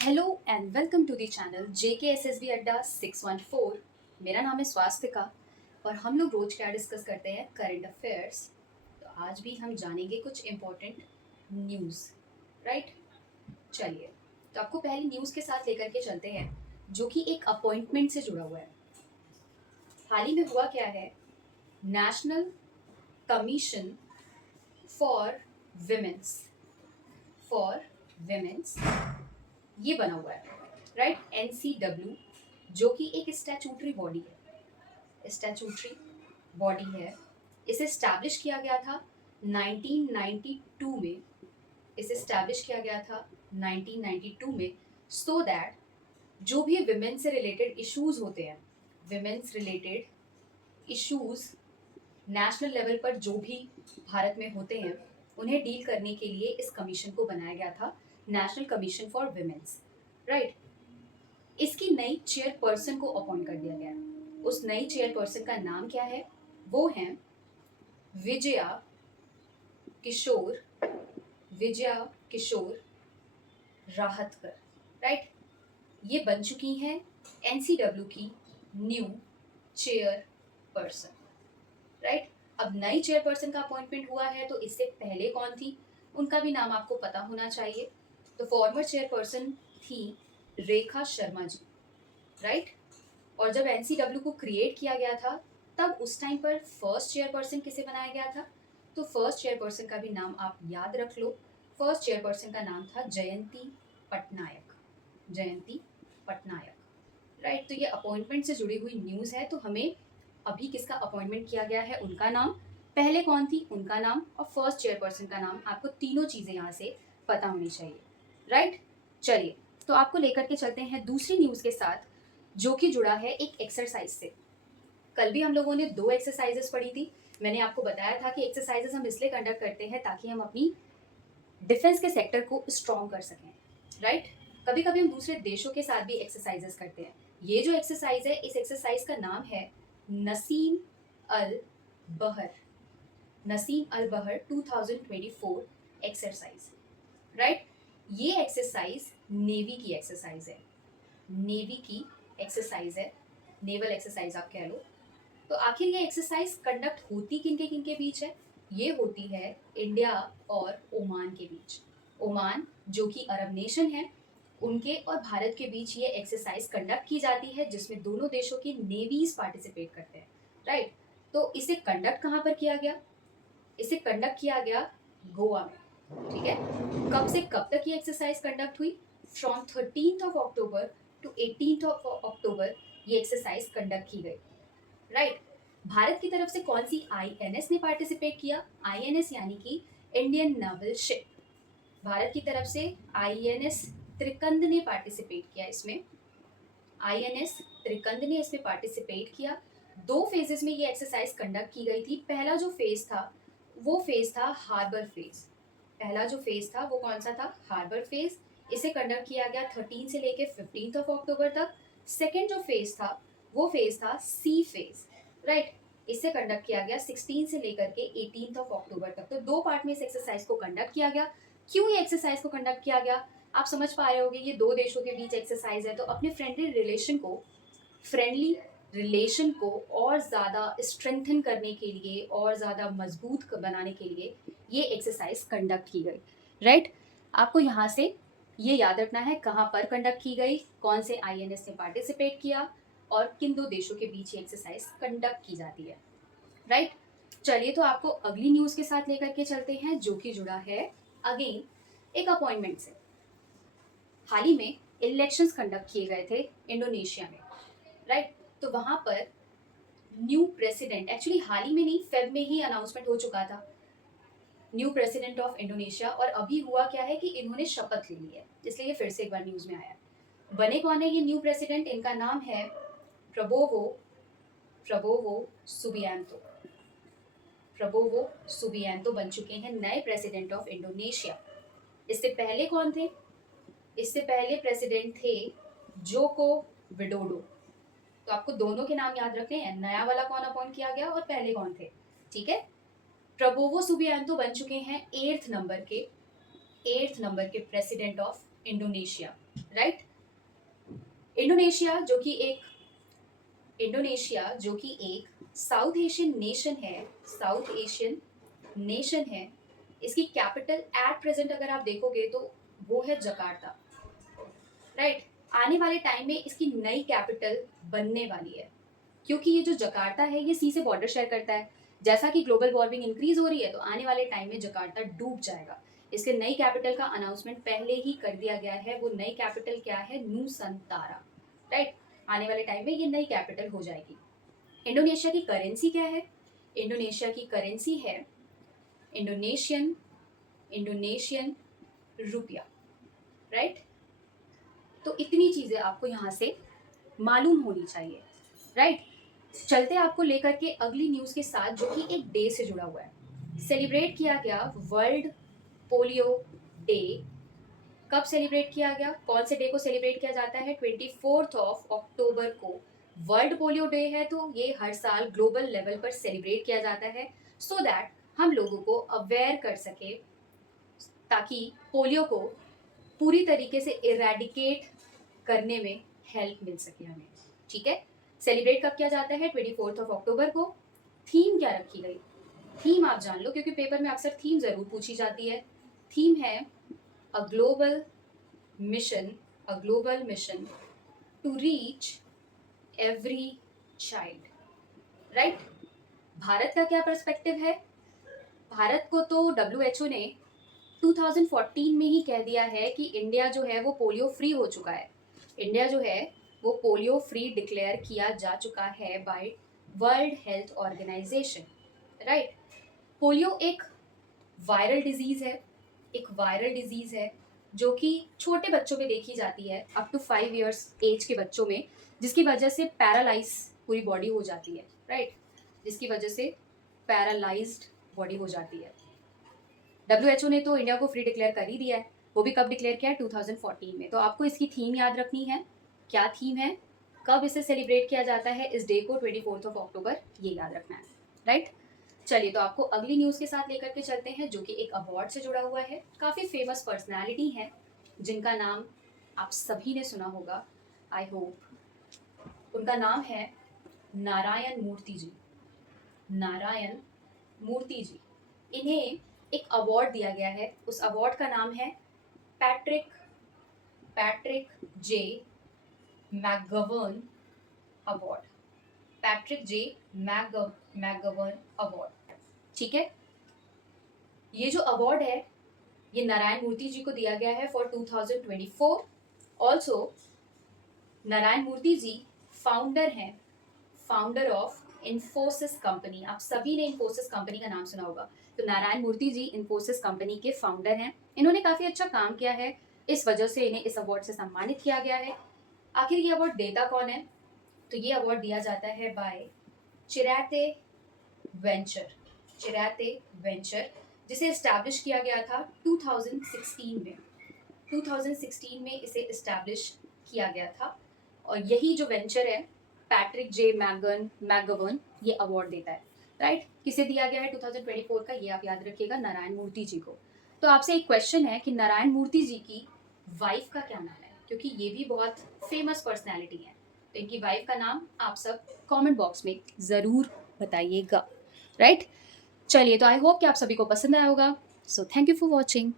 Hello and welcome to the channel JKSSB Adda 614। मेरा नाम है स्वास्तिका और हम लोग रोज क्या डिस्कस करते हैं, करंट अफेयर्स। तो आज भी हम जानेंगे कुछ इम्पोर्टेंट न्यूज़, राइट। चलिए, तो आपको पहली न्यूज़ के साथ लेकर के चलते हैं जो कि एक अपॉइंटमेंट से जुड़ा हुआ है। हाल ही में हुआ क्या है, national commission for for women's ये बना हुआ है, राइट। NCW जो कि एक स्टैचूटरी बॉडी है, इसे स्टैब्लिश किया गया था 1992 में। इसे स्टैब्लिश किया गया था 1992 में सो दैट जो भी विमेन से रिलेटेड इश्यूज होते हैं, women's related issues national level पर जो भी भारत में होते हैं उन्हें डील करने के लिए इस कमीशन को बनाया गया था, national commission for women's, right. इसकी नई चेयरपर्सन को अपॉइंट कर दिया गया है। उस नई चेयरपर्सन का नाम क्या है, वो है विजया किशोर राहतकर, राइट। ये बन चुकी हैं NCW की न्यू चेयरपर्सन, राइट। अब नई चेयरपर्सन का अपॉइंटमेंट हुआ है तो इससे पहले कौन थी उनका भी नाम आपको पता होना चाहिए। तो फॉर्मर चेयरपर्सन थी रेखा शर्मा जी, राइट। और जब NCW को क्रिएट किया गया था तब उस टाइम पर फर्स्ट चेयरपर्सन किसे बनाया गया था, तो फर्स्ट चेयरपर्सन का भी नाम आप याद रख लो। फर्स्ट चेयरपर्सन का नाम था जयंती पटनायक, राइट। तो ये अपॉइंटमेंट से जुड़ी हुई न्यूज़ है। तो हमें अभी किसका अपॉइंटमेंट किया गया है उनका नाम, पहले कौन थी उनका नाम, और फर्स्ट चेयरपर्सन का नाम, आपको तीनों चीज़ें यहाँ से पता होनी चाहिए, राइट। चलिए, तो आपको लेकर के चलते हैं दूसरी न्यूज़ के साथ जो कि जुड़ा है एक एक्सरसाइज से। कल भी हम लोगों ने 2 एक्सरसाइजेस पढ़ी थी। मैंने आपको बताया था कि एक्सरसाइजेस हम इसलिए कंडक्ट करते हैं ताकि हम अपनी डिफेंस के सेक्टर को स्ट्रॉन्ग कर सकें, राइट। कभी कभी हम दूसरे देशों के साथ भी एक्सरसाइजेस करते हैं। ये जो एक्सरसाइज है, इस एक्सरसाइज का नाम है नसीम अल बहर 2024 एक्सरसाइज, राइट। ये एक्सरसाइज नेवी की एक्सरसाइज है, नेवल एक्सरसाइज आप कह लो। तो आखिर ये एक्सरसाइज कंडक्ट होती किनके किनके बीच है, ये होती है इंडिया और ओमान के बीच। ओमान जो कि अरब नेशन है, उनके और भारत के बीच ये एक्सरसाइज कंडक्ट की जाती है जिसमें दोनों देशों की नेवीज पार्टिसिपेट करते हैं, राइट। तो इसे कंडक्ट कहाँ पर किया गया, इसे कंडक्ट किया गया गोवा में, ठीक है। कब से कब तक ये एक्सरसाइज कंडक्ट हुई, फ्रॉम 13 अक्टूबर टू 18 अक्टूबर ये एक्सरसाइज कंडक्ट की गई, राइट। भारत की तरफ से कौन सी INS ने पार्टिसिपेट किया, INS यानी कि इंडियन नेवल शिप। भारत की तरफ से INS त्रिकंद ने पार्टिसिपेट किया इसमें, INS त्रिकंद ने इसमें पार्टिसिपेट किया। 2 फेजेस में ये एक्सरसाइज कंडक्ट की गई थी। पहला जो फेज था वो फेज था हार्बर फेज। पहला जो फेज था वो कौन सा था, हार्बर फेज। इसे कंडक्ट किया गया 13 से लेके 15 अक्टूबर तक। सेकेंड जो फेज था वो फेज था सी फेज, राइट। इसे कंडक्ट किया गया 16 से लेकर के 18 अक्टूबर तक। तो 2 पार्ट में इस एक्सरसाइज को कंडक्ट किया गया। क्यों ये एक्सरसाइज को कंडक्ट किया गया, आप समझ पा रहे होगे, ये 2 देशों के बीच एक्सरसाइज है तो अपने फ्रेंडली रिलेशन को और ज़्यादा स्ट्रेंथन करने के लिए और ज़्यादा मजबूत बनाने के लिए ये एक्सरसाइज कंडक्ट की गई, राइट। आपको यहाँ से ये याद रखना है कहाँ पर कंडक्ट की गई, कौन से INS ने पार्टिसिपेट किया और किन 2 देशों के बीच ये एक्सरसाइज कंडक्ट की जाती है, राइट। चलिए, तो आपको अगली न्यूज़ के साथ लेकर के चलते हैं जो कि जुड़ा है अगेन एक अपॉइंटमेंट से। हाल ही में इलेक्शंस कंडक्ट किए गए थे इंडोनेशिया में, राइट। तो वहाँ पर न्यू प्रेसिडेंट, एक्चुअली हाल ही में नहीं, फेब में ही अनाउंसमेंट हो चुका था, न्यू प्रेसिडेंट ऑफ इंडोनेशिया। और अभी हुआ क्या है कि इन्होंने शपथ ले ली है, इसलिए ये फिर से एक बार न्यूज़ में आया है। बने कौन है ये न्यू प्रेसिडेंट, इनका नाम है प्रबोवो सुबियांतो। बन चुके हैं नए प्रेसिडेंट ऑफ इंडोनेशिया। इससे पहले कौन थे, इससे पहले प्रेसिडेंट थे जोको विडोडो। तो आपको दोनों के नाम याद रखने हैं, नया वाला कौन अपॉइंट किया गया और पहले कौन थे, ठीक है। प्रबोवो सुबियांतो बन चुके हैं 8th नंबर के president of Indonesia, right. Indonesia जो कि एक इंडोनेशिया जो कि एक साउथ एशियन नेशन है, साउथ एशियन नेशन है। इसकी कैपिटल एट प्रेजेंट अगर आप देखोगे तो वो है जकार्ता, राइट। आने वाले टाइम में इसकी नई कैपिटल बनने वाली है, क्योंकि ये जो जकार्ता है ये सी से बॉर्डर शेयर करता है। जैसा कि ग्लोबल वार्मिंग इंक्रीज हो रही है तो आने वाले टाइम में जकार्ता डूब जाएगा। इसके नई कैपिटल का अनाउंसमेंट पहले ही कर दिया गया है। वो नई कैपिटल क्या है? नूसंतारा, राइट। आने वाले टाइम में ये नई कैपिटल हो जाएगी। इंडोनेशिया की करेंसी क्या है? इंडोनेशिया की करेंसी है इंडोनेशियन इंडोनेशियन रुपया, राइट। तो इतनी चीजें आपको यहाँ से मालूम होनी चाहिए, राइट। चलते आपको लेकर के अगली न्यूज के साथ जो कि एक डे से जुड़ा हुआ है। सेलिब्रेट किया गया वर्ल्ड पोलियो डे। कब सेलिब्रेट किया गया? कौन से डे को सेलिब्रेट किया जाता है? 24 अक्टूबर को वर्ल्ड पोलियो डे है। तो ये हर साल ग्लोबल लेवल पर सेलिब्रेट किया जाता है सो दैट हम लोगों को अवेयर कर सके, ताकि पोलियो को पूरी तरीके से इरेडिकेट करने में हेल्प मिल सके हमें, ठीक है। सेलिब्रेट कब किया जाता है? 24 अक्टूबर को। थीम क्या रखी गई? थीम आप जान लो, क्योंकि पेपर में अक्सर थीम जरूर पूछी जाती है। थीम है a global mission to reach every child, right. Bharat का क्या पर्सपेक्टिव है? भारत को तो WHO ने 2014 में ही कह दिया है कि इंडिया जो है वो पोलियो फ्री हो चुका है। इंडिया जो है वो पोलियो फ्री डिक्लेयर किया जा चुका है by World Health Organization, right. Polio एक वायरल डिजीज है, जो कि छोटे बच्चों में देखी जाती है, अप टू 5 इयर्स एज के बच्चों में, जिसकी वजह से पैरालाइज पूरी बॉडी हो जाती है, राइट। जिसकी वजह से पैरालाइज्ड बॉडी हो जाती है। WHO ने तो इंडिया को फ्री डिक्लेयर कर ही दिया है। वो भी कब डिक्लेयर किया है? 2014 में। तो आपको इसकी थीम याद रखनी है। क्या थीम है? कब इसे सेलिब्रेट किया जाता है इस डे को? 24 अक्टूबर, ये याद रखना है, राइट। चलिए, तो आपको अगली न्यूज़ के साथ लेकर के चलते हैं, जो कि एक अवार्ड से जुड़ा हुआ है। काफ़ी फेमस पर्सनैलिटी है जिनका नाम आप सभी ने सुना होगा, आई होप। उनका नाम है नारायण मूर्ति जी। नारायण मूर्ति जी, इन्हें एक अवार्ड दिया गया है। उस अवार्ड का नाम है पैट्रिक जे मैकगवर्न अवार्ड। पैट्रिक जे मैकगवर्न अवार्ड, ठीक है। ये जो अवार्ड है ये नारायण मूर्ति जी को दिया गया है for 2024। Also Narayan Murthy ji founder of Infosys company. आप सभी ने इन्फोसिस कंपनी का नाम सुना होगा। तो नारायण मूर्ति जी इन्फोसिस कंपनी के फाउंडर हैं। इन्होंने काफ़ी अच्छा काम किया है, इस वजह से इन्हें इस अवार्ड से सम्मानित किया गया है। आखिर ये अवार्ड देता कौन है? तो ये अवार्ड दिया जाता है बाय चिराते वेंचर, जिसे इस्टेब्लिश किया गया था 2016 में। 2016 में इसे इस्टेब्लिश किया गया था, और यही जो वेंचर है पैट्रिक जे मैकगवर्न ये अवार्ड देता है, राइट। किसे दिया गया है 2024 का? ये आप याद रखिएगा, नारायण मूर्ति जी को। तो आपसे एक क्वेश्चन है कि नारायण मूर्ति जी की वाइफ का क्या नाम है, क्योंकि ये भी बहुत फेमस पर्सनैलिटी है। तो इनकी वाइफ का नाम आप सब कमेंट बॉक्स में ज़रूर बताइएगा, राइट। चलिए, तो आई होप कि आप सभी को पसंद आया होगा। So thank you for watching.